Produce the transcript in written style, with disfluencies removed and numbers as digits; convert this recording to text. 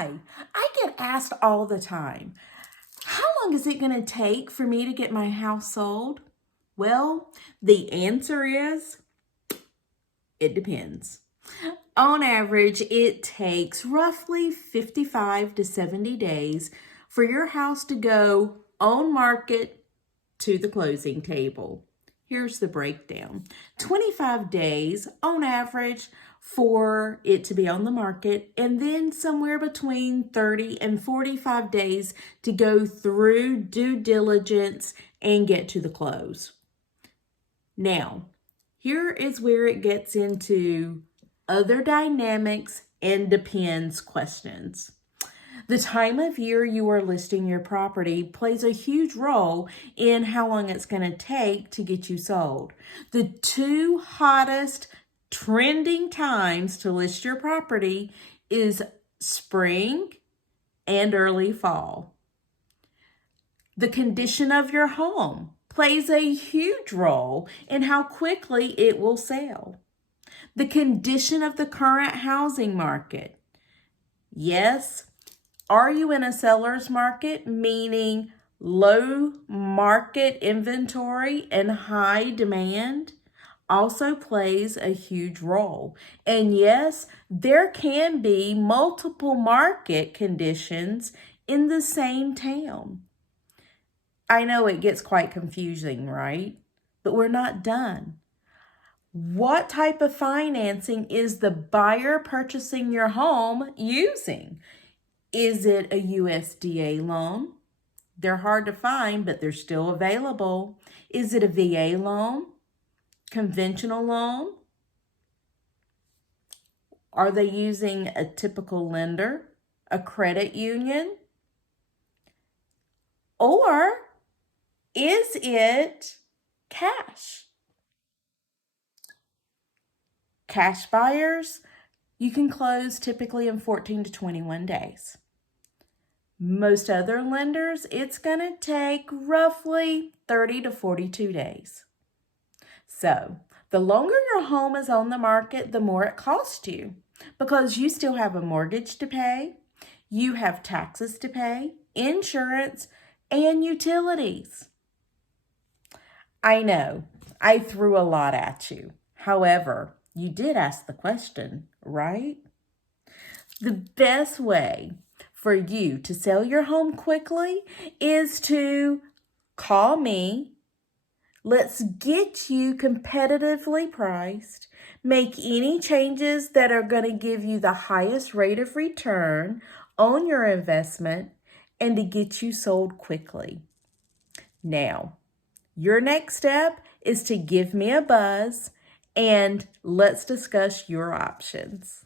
Hi, I get asked all the time, how long is it going to take for me to get my house sold? Well, the answer is, it depends. On average, it takes roughly 55 to 70 days for your house to go on market to the closing table. Here's the breakdown. 25 days on average for it to be on the market, and then somewhere between 30 and 45 days to go through due diligence and get to the close. Now, here is where it gets into other dynamics and depends questions. The time of year you are listing your property plays a huge role in how long it's going to take to get you sold. The two hottest trending times to list your property is spring and early fall. The condition of your home plays a huge role in how quickly it will sell. The condition of the current housing market. Yes, are you in a seller's market, meaning low market inventory and high demand? Also plays a huge role. And yes, there can be multiple market conditions in the same town. I know it gets quite confusing, right? But we're not done. What type of financing is the buyer purchasing your home using? Is it a USDA loan? They're hard to find, but they're still available. Is it a VA loan? Conventional loan? Are they using a typical lender? A credit union? Or is it cash? Cash buyers, you can close typically in 14 to 21 days. Most other lenders, it's going to take roughly 30 to 42 days. So, the longer your home is on the market, the more it costs you because you still have a mortgage to pay, you have taxes to pay, insurance, and utilities. I know, I threw a lot at you. However, you did ask the question, right? The best way for you to sell your home quickly is to call me. Let's get you competitively priced, make any changes that are going to give you the highest rate of return on your investment, and to get you sold quickly. Now, your next step is to give me a buzz and let's discuss your options.